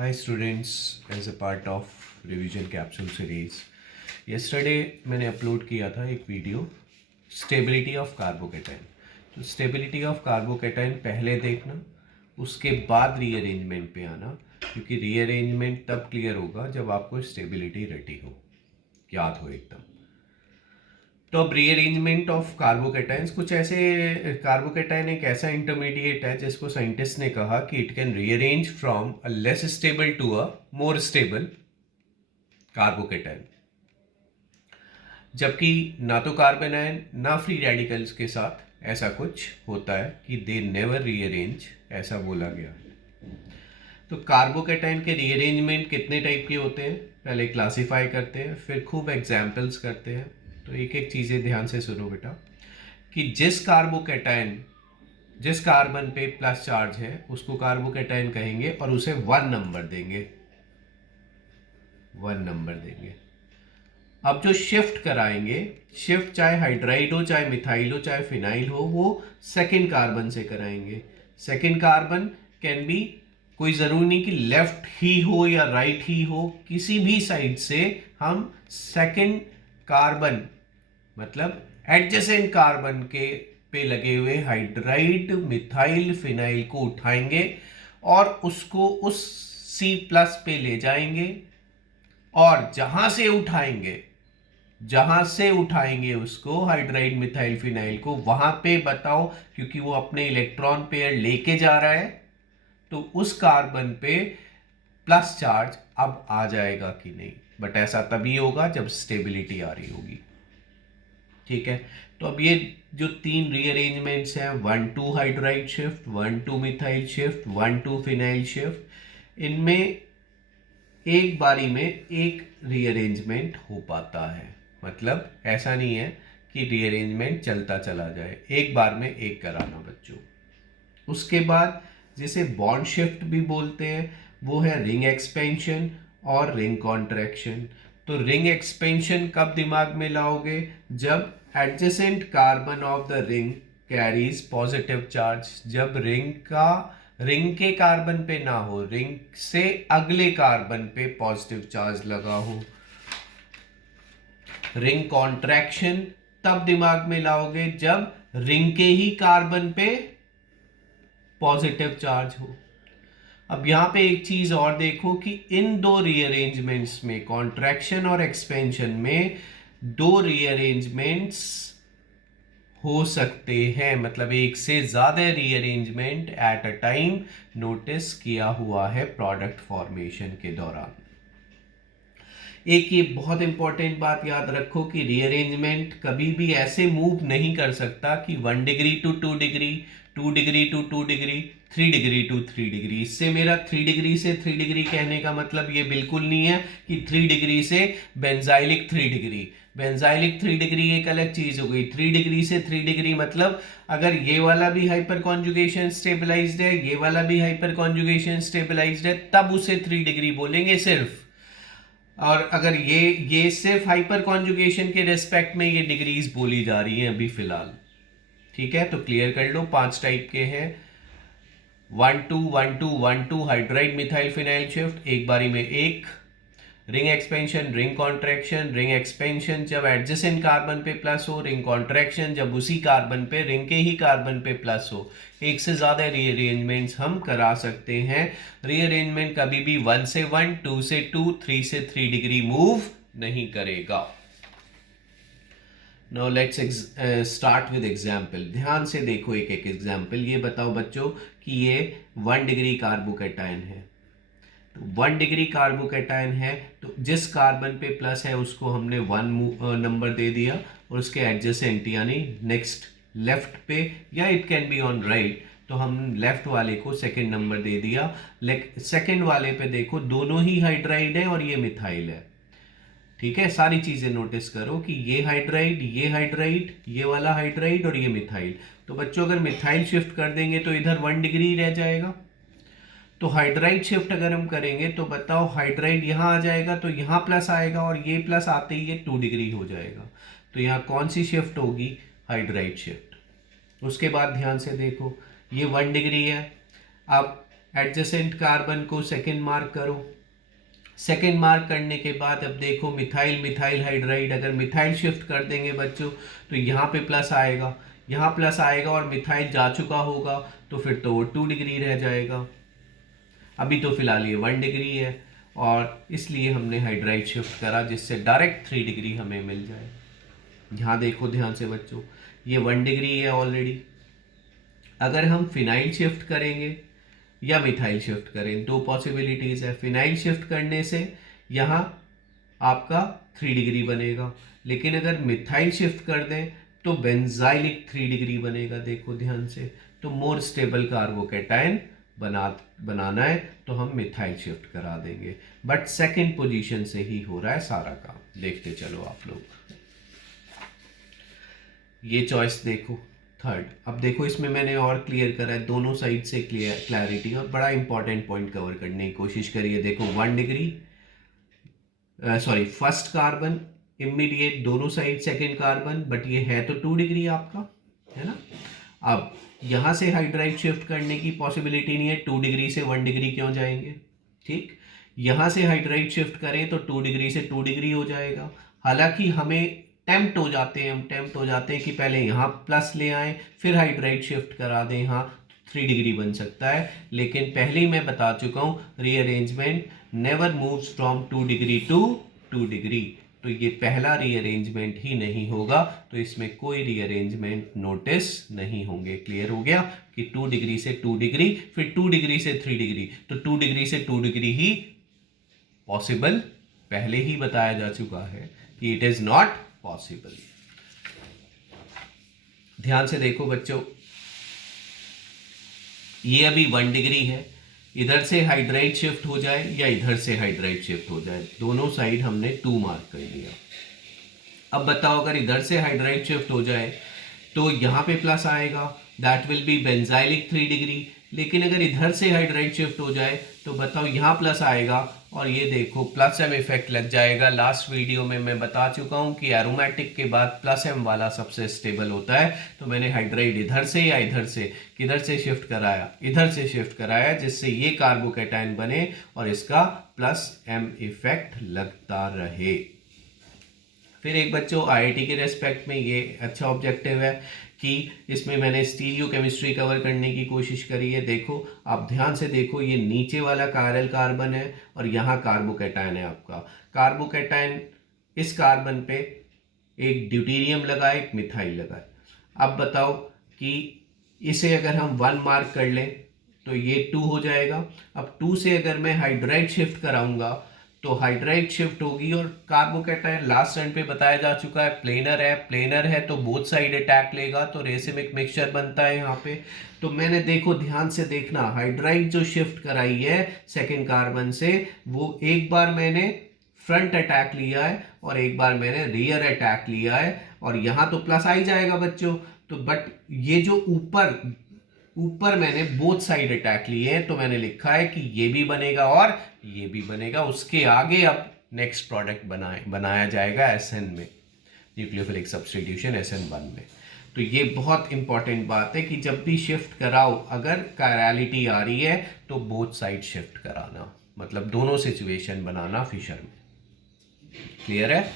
Hi students, as a part of revision capsule series, yesterday मैंने upload किया था एक वीडियो स्टेबिलिटी ऑफ कार्बोकेटाइन। तो स्टेबिलिटी ऑफ कार्बोकेटाइन पहले देखना, उसके बाद रीअरेंजमेंट पे आना, क्योंकि रीअरेंजमेंट तब क्लियर होगा जब आपको स्टेबिलिटी रेडी हो, याद हो एकदम। तो अब रीअरेंजमेंट ऑफ कार्बोकेटाइंस कुछ ऐसे, कार्बोकेटाइन एक ऐसा इंटरमीडिएट है जिसको साइंटिस्ट ने कहा कि it can rearrange from a less stable to a more stable carbocation, जबकि ना तो कार्बन आयन ना फ्री रेडिकल्स के साथ ऐसा कुछ होता है कि दे नेवर रीअरेंज, ऐसा बोला गया। तो कार्बोकेटाइन के रीअरेंजमेंट कितने टाइप के होते हैं पहले क्लासिफाई करते हैं, फिर खूब एग्जाम्पल्स करते हैं। तो एक एक चीज़ें ध्यान से सुनो बेटा, कि जिस कार्बन पे प्लस चार्ज है उसको कार्बोकेटाइन कहेंगे और उसे 1 नंबर देंगे। अब जो शिफ्ट कराएंगे, शिफ्ट चाहे हाइड्राइड हो, चाहे मिथाइल हो, चाहे फिनाइल हो, वो सेकेंड कार्बन से कराएंगे। सेकेंड कार्बन कैन बी, कोई ज़रूरी नहीं कि लेफ्ट ही हो या राइट ही हो, किसी भी साइड से हम सेकेंड कार्बन मतलब एडजेसेंट कार्बन के पे लगे हुए हाइड्राइड मिथाइल फिनाइल को उठाएंगे और उसको उस C प्लस पे ले जाएंगे, और जहां से उठाएंगे उसको हाइड्राइड मिथाइल फिनाइल को, वहां पे बताओ, क्योंकि वो अपने इलेक्ट्रॉन पेयर लेके जा रहा है, तो उस कार्बन पे प्लस चार्ज अब आ जाएगा कि नहीं। बट ऐसा तभी होगा जब स्टेबिलिटी आ रही होगी। ठीक है, तो अब ये जो 3 रीअरेंजमेंट्स हैं, 1,2 hydride shift, 1,2 methyl shift, 1,2 phenyl shift, इनमें एक बारी में एक रीअरेंजमेंट हो पाता है। मतलब ऐसा नहीं है कि रीअरेंजमेंट चलता चला जाए, एक बार में एक कराना बच्चों। उसके बाद जिसे बॉन्ड शिफ्ट भी बोलते हैं, वो है रिंग एक्सपेंशन और रिंग कॉन्ट्रैक्शन। तो रिंग एक्सपेंशन कब दिमाग में लाओगे, जब adjacent carbon of the ring carries positive charge, जब रिंग के कार्बन पे ना हो, रिंग से अगले कार्बन पे पॉजिटिव चार्ज लगा हो। रिंग कॉन्ट्रैक्शन तब दिमाग में लाओगे जब रिंग के ही कार्बन पे पॉजिटिव चार्ज हो। अब यहां पे एक चीज और देखो कि इन दो रीअरेंजमेंट्स में, कॉन्ट्रैक्शन और एक्सपेंशन में, 2 रीअरेंजमेंट्स हो सकते हैं, मतलब एक से ज्यादा rearrangement at a time notice किया हुआ है प्रोडक्ट फॉर्मेशन के दौरान। एक ये बहुत इंपॉर्टेंट बात याद रखो कि रीअरेंजमेंट कभी भी ऐसे मूव नहीं कर सकता कि 1 degree to 2 degree, 2 degree to 2 degree, 3 degree to 3 degree. इससे मेरा 3 डिग्री से 3 डिग्री कहने का मतलब ये बिल्कुल नहीं है कि 3 डिग्री से बेंजाइलिक 3 डिग्री। बेंजाइलिक 3 डिग्री एक अलग चीज हो गई। 3 डिग्री से 3 डिग्री मतलब अगर ये वाला भी हाइपर कॉन्जुगेशन स्टेबलाइज्ड है, ये वाला भी हाइपर कॉन्जुगेशन स्टेबलाइज्ड है, तब उसे 3 डिग्री बोलेंगे सिर्फ। और अगर ये सिर्फ हाइपर कॉन्जुगेशन के रेस्पेक्ट में ये डिग्रीज बोली जा रही हैं अभी फिलहाल। ठीक है, तो क्लियर कर लो, 5 टाइप के हैं। 1,2 1,2 1,2 हाइड्राइड मिथाइल फिनाइल शिफ्ट, एक बारी में एक। Ring expansion, ring contraction. Ring expansion जब एडजेसेंट कार्बन पे प्लस हो, रिंग कॉन्ट्रैक्शन जब उसी कार्बन पे, रिंग के ही कार्बन पे प्लस हो। एक से ज्यादा रीअरेंजमेंट्स हम करा सकते हैं। रीअरेंजमेंट कभी भी 1 से 1, 2 से 2, 3 से 3 डिग्री मूव नहीं करेगा। Now let's start with example. ध्यान से देखो एक एक एग्जाम्पल। ये बताओ बच्चों कि ये 1 डिग्री कार्बोकेटाइन है। 1 डिग्री कार्बोकेटाइन है, तो जिस कार्बन पे प्लस है उसको हमने 1 नंबर दे दिया, और उसके एडजेसेंट यानी नेक्स्ट लेफ्ट पे, या it can be on right, तो हम लेफ्ट वाले को सेकंड नंबर दे दिया। सेकंड वाले पे देखो दोनों ही हाइड्राइड है और ये मिथाइल है। ठीक है, सारी चीजें नोटिस करो कि ये हाइड्राइड, ये हाइड्राइड, ये वाला हाइड्राइड और ये मिथाइल। तो बच्चों अगर मिथाइल शिफ्ट कर देंगे तो इधर 1 डिग्री रह जाएगा। तो हाइड्राइड शिफ्ट अगर हम करेंगे तो बताओ, हाइड्राइड यहां आ जाएगा तो यहां प्लस आएगा, और ये प्लस आते ही ये 2 डिग्री हो जाएगा। तो यहां कौन सी शिफ्ट होगी, हाइड्राइड शिफ्ट। उसके बाद ध्यान से देखो, ये 1 डिग्री है। अब एडजेसेंट कार्बन को सेकंड मार्क करो। सेकंड मार्क करने के बाद अब देखो मिथाइल मिथाइल हाइड्राइड, अगर मिथाइल शिफ्ट कर देंगे बच्चों तो यहाँ पे प्लस आएगा, यहाँ प्लस आएगा और मिथाइल जा चुका होगा तो फिर तो वो 2 डिग्री रह जाएगा। अभी तो फिलहाल ये 1 डिग्री है और इसलिए हमने हाइड्राइड शिफ्ट करा जिससे डायरेक्ट 3 डिग्री हमें मिल जाए। यहाँ देखो ध्यान से बच्चों, ये 1 डिग्री है ऑलरेडी। अगर हम फिनाइल शिफ्ट करेंगे या मिथाइल शिफ्ट करें, दो पॉसिबिलिटीज़ है। फिनाइल शिफ्ट करने से यहाँ आपका 3 डिग्री बनेगा, लेकिन अगर मिथाइल शिफ्ट कर दें तो बेंजाइलिक 3 डिग्री बनेगा। देखो ध्यान से, तो मोर स्टेबल कार्बोकैटायन बनाना है तो हम मिथाइल शिफ्ट करा देंगे, बट सेकंड पोजीशन से ही हो रहा है सारा काम। देखते चलो आप लोग, ये चॉइस देखो थर्ड। अब देखो इसमें मैंने और क्लियर करा है, दोनों साइड से क्लैरिटी और बड़ा इंपॉर्टेंट पॉइंट कवर करने की कोशिश करिए। देखो 1 डिग्री फर्स्ट कार्बन इमीडिएट दोनों साइड सेकंड कार्बन, बट ये है तो 2 डिग्री आपका, है ना। अब यहाँ से हाइड्राइड शिफ्ट करने की पॉसिबिलिटी नहीं है, 2 डिग्री से 1 डिग्री क्यों जाएंगे, ठीक। यहाँ से हाइड्राइड शिफ्ट करें तो 2 डिग्री से 2 डिग्री हो जाएगा। हालांकि हमें टेम्प्ट हो जाते हैं कि पहले यहाँ प्लस ले आएँ फिर हाइड्राइड शिफ्ट करा दें, यहाँ 3 डिग्री बन सकता है। लेकिन पहले ही मैं बता चुका हूँ, rearrangement never moves from 2 degree to 2 degree, तो ये पहला रीअरेंजमेंट ही नहीं होगा, तो इसमें कोई रीअरेंजमेंट नोटिस नहीं होंगे। क्लियर हो गया कि 2 डिग्री से 2 डिग्री, फिर 2 डिग्री से 3 डिग्री, तो 2 डिग्री से 2 डिग्री ही पॉसिबल, पहले ही बताया जा चुका है कि इट इज नॉट पॉसिबल। ध्यान से देखो बच्चों, ये अभी 1 डिग्री है, इधर से हाइड्राइड शिफ्ट हो जाए या इधर से हाइड्राइड शिफ्ट हो जाए, दोनों साइड हमने 2 मार्क कर लिया। अब बताओ अगर इधर से हाइड्राइड शिफ्ट हो जाए तो यहाँ पे प्लस आएगा, that will be benzylic 3 degree. लेकिन अगर इधर से हाइड्राइड शिफ्ट हो जाए तो बताओ यहाँ प्लस आएगा और ये देखो प्लस एम इफेक्ट लग जाएगा। लास्ट वीडियो में मैं बता चुका हूँ कि एरोमेटिक के बाद प्लस एम वाला सबसे स्टेबल होता है, तो मैंने हाइड्राइड इधर से या इधर से, किधर से शिफ्ट कराया, इधर से शिफ्ट कराया, जिससे ये कार्बोकैटायन बने और इसका प्लस एम इफेक्ट लगता रहे। फिर एक बच्चों आईआईटी के रेस्पेक्ट में ये अच्छा ऑब्जेक्टिव है कि इसमें मैंने स्टीरियो केमिस्ट्री कवर करने की कोशिश करी है। देखो आप ध्यान से देखो, ये नीचे वाला कायरल कार्बन है और यहाँ कार्बोकैटायन है आपका। कार्बोकैटायन इस कार्बन पे एक ड्यूटेरियम लगा है, एक मिथाइल लगा है। अब बताओ कि इसे अगर हम 1 मार्क कर लें तो ये 2 हो जाएगा। अब 2 से अगर मैं हाइड्राइड शिफ्ट कराऊंगा तो हाइड्राइड शिफ्ट होगी और कार्बोकैटायन लास्ट टर्न पे बताया जा चुका है प्लेनर है तो बोथ साइड अटैक लेगा, तो रेसिमिक मिक्सचर बनता है यहाँ पे। तो मैंने देखो ध्यान से देखना, हाइड्राइड जो शिफ्ट कराई है सेकेंड कार्बन से, वो एक बार मैंने फ्रंट अटैक लिया है और एक बार मैंने रियर अटैक लिया है, और यहाँ तो प्लस आ ही जाएगा बच्चों। तो बट ये जो ऊपर मैंने बोथ साइड अटैक लिए हैं, तो मैंने लिखा है कि ये भी बनेगा और ये भी बनेगा। उसके आगे अब नेक्स्ट प्रोडक्ट बनाया जाएगा SN में, न्यूक्लियोफिलिक सब्स्टिट्यूशन SN1 में। तो ये बहुत इंपॉर्टेंट बात है कि जब भी शिफ्ट कराओ, अगर कायरलिटी आ रही है तो बोथ साइड शिफ्ट कराना, मतलब दोनों सिचुएशन बनाना फिशर में। क्लियर है?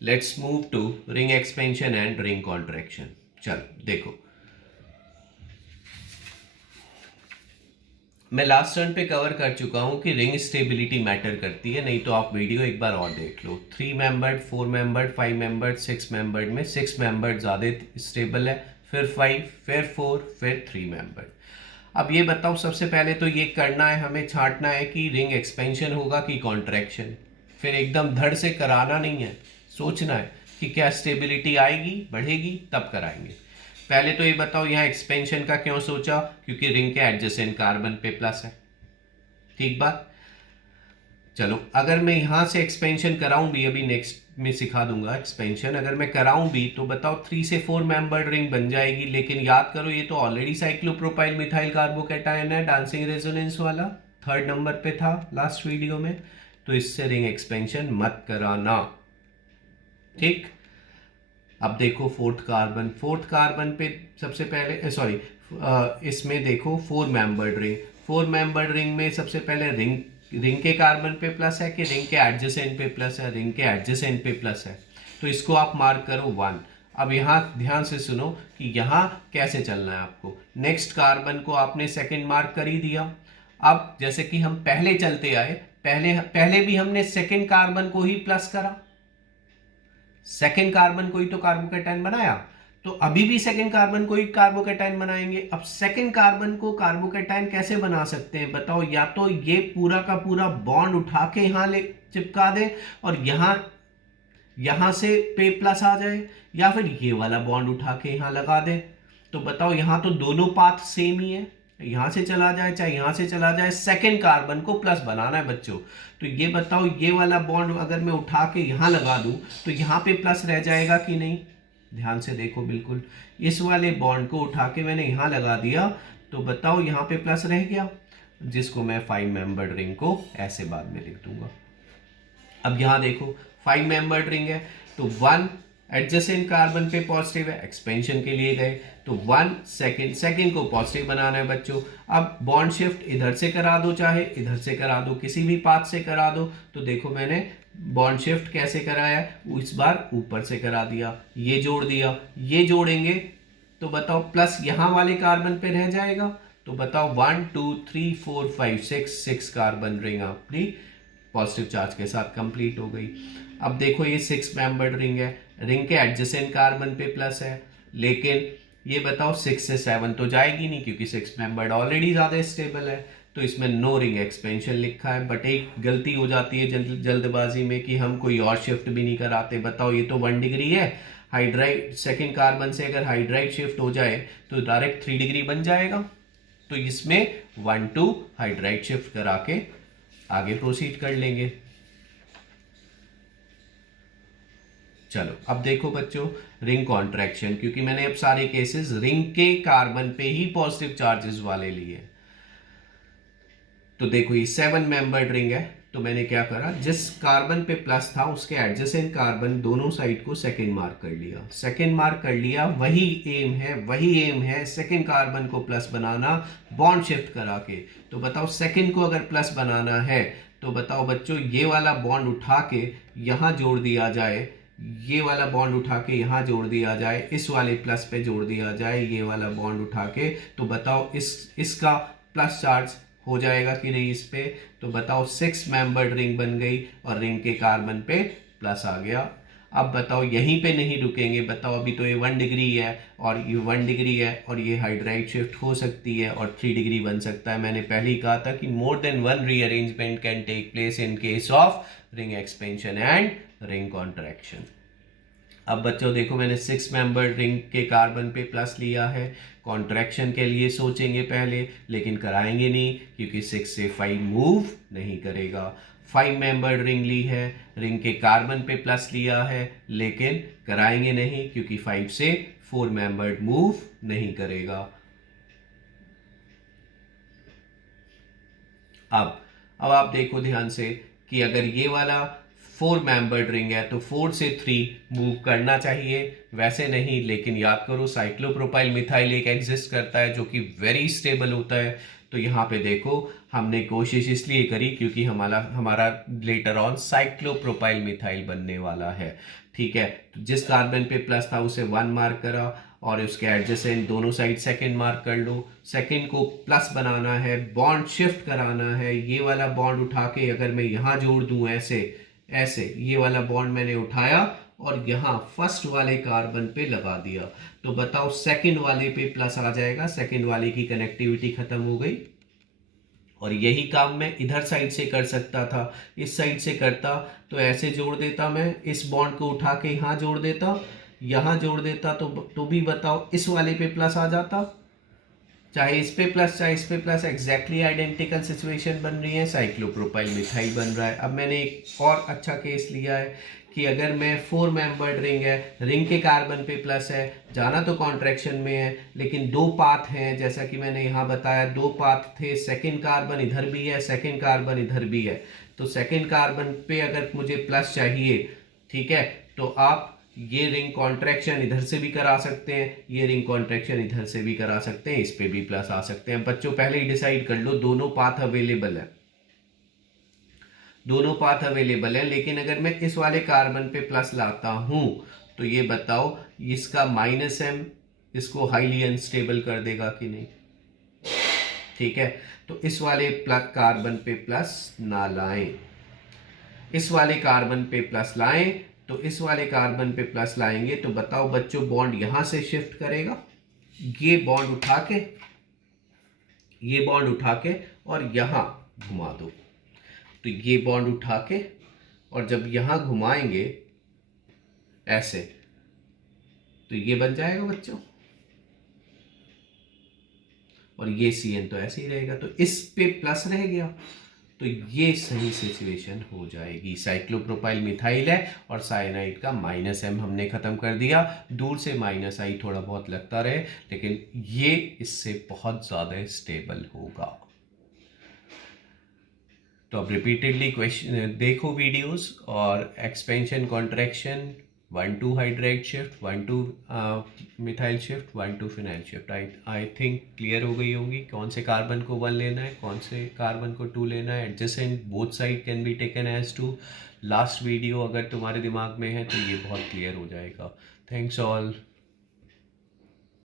Let's move to ring expansion and ring contraction. चलो देखो, मैं लास्ट टर्न पे कवर कर चुका हूं कि रिंग स्टेबिलिटी मैटर करती है, नहीं तो आप वीडियो एक बार और देख लो। 3 मेंबर्ड, 4 मेंबर्ड, 5 मेंबर्ड, 6 मेंबर्ड में 6 मेंबर्ड ज़्यादा स्टेबल है, फिर 5, फिर 4, फिर 3 मेंबर्ड। अब ये बताओ, सबसे पहले तो ये करना है, हमें छांटना है कि रिंग एक्सपेंशन होगा कि कॉन्ट्रैक्शन। फिर एकदम धड़ से कराना नहीं है, सोचना है कि क्या स्टेबिलिटी आएगी, बढ़ेगी, तब कराएंगे। पहले तो ये बताओ यहाँ एक्सपेंशन का क्यों सोचा, क्योंकि रिंग के एडजेसेंट कार्बन पे प्लस है, ठीक बात। चलो अगर मैं यहाँ से एक्सपेंशन कराऊं भी, अभी नेक्स्ट में सिखा दूंगा एक्सपेंशन, अगर मैं कराऊं भी तो बताओ 3 से 4 मेंबर्ड रिंग बन जाएगी। लेकिन याद करो ये तो ऑलरेडी साइक्लोप्रोपाइल मिथाइल कार्बोकैटायन है, डांसिंग रेजोनेंस वाला 3rd नंबर पे था लास्ट वीडियो में, तो इससे रिंग एक्सपेंशन मत कराना, ठीक। अब देखो 4th कार्बन पे सबसे पहले इसमें देखो 4 मेंबर्ड रिंग, 4 मेंबर्ड रिंग में सबसे पहले रिंग के कार्बन पे प्लस है कि रिंग के एडजेसेंट पे प्लस है? रिंग के एडजेसेंट पे प्लस है, तो इसको आप मार्क करो 1। अब यहाँ ध्यान से सुनो कि यहाँ कैसे चलना है आपको। नेक्स्ट कार्बन को आपने सेकंड मार्क कर ही दिया। अब जैसे कि हम पहले चलते आए, पहले भी हमने सेकंड कार्बन को ही प्लस करा, सेकंड कार्बन को ही तो कार्बोकेटाइन बनाया, तो अभी भी सेकंड कार्बन को ही कार्बोकेटाइन बनाएंगे। अब सेकंड कार्बन को कार्बोकेटाइन कैसे बना सकते हैं बताओ? या तो ये पूरा का पूरा बॉन्ड उठा के यहां ले चिपका दे और यहां से पे प्लस आ जाए, या फिर ये वाला बॉन्ड उठा के यहां लगा दे। तो बताओ, यहां तो दोनों पाथ सेम ही है, यहां से चला जाए चाहे यहां से चला जाए, सेकंड कार्बन को प्लस बनाना है बच्चों। तो ये बताओ, ये वाला बॉन्ड अगर मैं उठा के यहां लगा दूं तो यहां पे प्लस रह जाएगा कि नहीं? ध्यान से देखो, बिल्कुल इस वाले बॉन्ड को उठा के मैंने यहां लगा दिया, तो बताओ यहां पे प्लस रह गया, जिसको मैं 5 मेंबर्ड रिंग को ऐसे बाद में लिख दूंगा। अब यहां देखो 5 मेंबर्ड रिंग है, तो 1 एडजेसेंट कार्बन पे पॉजिटिव है, एक्सपेंशन के लिए गए, तो 1 सेकंड को पॉजिटिव बनाना है बच्चों। अब बॉन्ड शिफ्ट इधर से करा दो, चाहे इधर से करा दो, किसी भी पाथ से करा दो। तो देखो मैंने बॉन्ड शिफ्ट कैसे कराया, इस बार ऊपर से करा दिया, ये जोड़ दिया, ये जोड़ेंगे तो बताओ प्लस यहां वाले कार्बन पे रह जाएगा। तो बताओ 1 2 3 4 5 6 कार्बन रिंग अपनी पॉजिटिव चार्ज के साथ कंप्लीट हो गई। अब देखो ये 6 मेंबर्ड रिंग है, रिंग के एडजेसेंट कार्बन पे प्लस है, लेकिन ये बताओ 6 से 7 तो जाएगी नहीं, क्योंकि 6 मेंबर्ड ऑलरेडी ज़्यादा स्टेबल है, तो इसमें नो रिंग एक्सपेंशन लिखा है। बट एक गलती हो जाती है जल्दबाजी में कि हम कोई और शिफ्ट भी नहीं कराते। बताओ ये तो 1 डिग्री है, हाइड्राइड सेकेंड कार्बन से अगर हाइड्राइड शिफ्ट हो जाए तो डायरेक्ट 3 डिग्री बन जाएगा, तो इसमें 1 2 हाइड्राइड शिफ्ट करा के आगे प्रोसीड कर लेंगे। चलो अब देखो बच्चों रिंग कॉन्ट्रैक्शन, क्योंकि मैंने अब सारे केसेस रिंग के कार्बन पे ही पॉजिटिव चार्जेस वाले लिए। तो देखो ये 7 मेंबर्ड रिंग है, तो मैंने क्या करा, जिस कार्बन पे प्लस था उसके एडजेसेंट कार्बन दोनों साइड को सेकंड मार्क कर लिया, सेकंड मार्क कर लिया। वही एम है सेकंड कार्बन को प्लस बनाना बॉन्ड शिफ्ट करा के। तो बताओ सेकंड को अगर प्लस बनाना है तो बताओ बच्चों, ये वाला बॉन्ड उठा के यहाँ जोड़ दिया जाए, ये वाला बॉन्ड उठा के यहाँ जोड़ दिया जाए, इस वाले प्लस पे जोड़ दिया जाए, ये वाला बॉन्ड उठा के, तो बताओ इसका प्लस चार्ज हो जाएगा कि नहीं इस पे? तो बताओ 6 मेंबर्ड रिंग बन गई और रिंग के कार्बन पे प्लस आ गया। अब बताओ यहीं पे नहीं रुकेंगे, बताओ अभी तो ये 1 डिग्री है और ये 1 डिग्री है और ये हाइड्राइड शिफ्ट हो सकती है और 3 डिग्री बन सकता है। मैंने पहले ही कहा था कि more than 1 rearrangement can take place in case of ring expansion and ring contraction. अब बच्चों देखो मैंने 6 मेंबर्ड रिंग के कार्बन पे प्लस लिया है, कॉन्ट्रैक्शन के लिए सोचेंगे पहले, लेकिन कराएंगे नहीं क्योंकि 6 से 5 मूव नहीं करेगा। 5 मेंबर्ड रिंग ली है, रिंग के कार्बन पे प्लस लिया है, लेकिन कराएंगे नहीं क्योंकि 5 से 4 मेंबर्ड मूव नहीं करेगा। अब आप देखो ध्यान से कि अगर ये वाला 4 मेंबर्ड रिंग है तो 4 से 3 मूव करना चाहिए, वैसे नहीं, लेकिन याद करो साइक्लोप्रोपाइल मिथाइल एक एग्जिस्ट करता है जो कि वेरी स्टेबल होता है। तो यहाँ पे देखो हमने कोशिश इसलिए करी क्योंकि हमारा लेटर ऑन साइक्लोप्रोपाइल मिथाइल बनने वाला है। ठीक है, तो जिस कार्बन पे प्लस था उसे 1 मार्क करा और उसके एडजेसेंट दोनों साइड सेकंड मार्क कर लो। सेकंड को प्लस बनाना है, बॉन्ड शिफ्ट कराना है, ये वाला बॉन्ड उठा के अगर मैं यहाँ जोड़ दूँ ऐसे ऐसे, ये वाला बॉन्ड मैंने उठाया और यहाँ फर्स्ट वाले कार्बन पे लगा दिया, तो बताओ सेकंड वाले पे प्लस आ जाएगा, सेकंड वाले की कनेक्टिविटी खत्म हो गई। और यही काम मैं इधर साइड से कर सकता था, इस साइड से करता तो ऐसे जोड़ देता, मैं इस बॉन्ड को उठा के यहाँ जोड़ देता, यहाँ जोड़ देता, तो भी बताओ इस वाले पे प्लस आ जाता, चाहे इस पे प्लस चाहे इस पे प्लस, एग्जैक्टली आइडेंटिकल सिचुएशन बन रही है, साइक्लोप्रोपाइल मिथाइल बन रहा है। अब मैंने एक और अच्छा केस लिया है कि अगर मैं 4 मेंबर्ड रिंग है, रिंग के कार्बन पे प्लस है, जाना तो कॉन्ट्रैक्शन में है, लेकिन 2 पाथ हैं, जैसा कि मैंने यहाँ बताया 2 पाथ थे, सेकंड कार्बन इधर भी है, सेकंड कार्बन इधर भी है, तो सेकंड कार्बन पे अगर मुझे प्लस चाहिए, ठीक है, तो आप ये रिंग कॉन्ट्रैक्शन इधर से भी करा सकते हैं, ये रिंग कॉन्ट्रैक्शन इधर से भी करा सकते हैं, इस पे भी प्लस आ सकते हैं। बच्चों पहले ही डिसाइड कर लो, दोनों पाथ अवेलेबल है, दोनों पाथ अवेलेबल है। लेकिन अगर मैं इस वाले कार्बन पे प्लस लाता हूं तो ये बताओ इसका -m इसको हाईली अनस्टेबल कर देगा कि नहीं? ठीक है, तो इस वाले कार्बन पे प्लस ना लाएं, इस वाले कार्बन पे प्लस लाएं, तो इस वाले कार्बन पे प्लस लाएंगे तो बताओ बच्चों बॉन्ड यहां से शिफ्ट करेगा, ये बॉन्ड उठा के, ये बॉन्ड उठा के और यहां घुमा दो, तो ये बॉन्ड उठा के और जब यहां घुमाएंगे ऐसे तो ये बन जाएगा बच्चों, और ये CN तो ऐसे ही रहेगा, तो इस पे प्लस रह गया, तो ये सही सिचुएशन हो जाएगी। साइक्लोप्रोपाइल मिथाइल है और साइनाइड का -m हमने खत्म कर दिया। दूर से -I थोड़ा बहुत लगता रहे, लेकिन ये इससे बहुत ज़्यादा स्टेबल होगा। तो अब रिपीटेडली क्वेश्चन देखो वीडियोस, और expansion contraction 1 2 hydride shift, 1 2 methyl shift, 1 2 phenyl shift, I think clear हो गई होंगी कौन से कार्बन को 1 लेना है, कौन से कार्बन को 2 लेना है। Adjacent both side can be taken as 2। Last video अगर तुम्हारे दिमाग में है तो ये बहुत क्लियर हो जाएगा। Thanks all.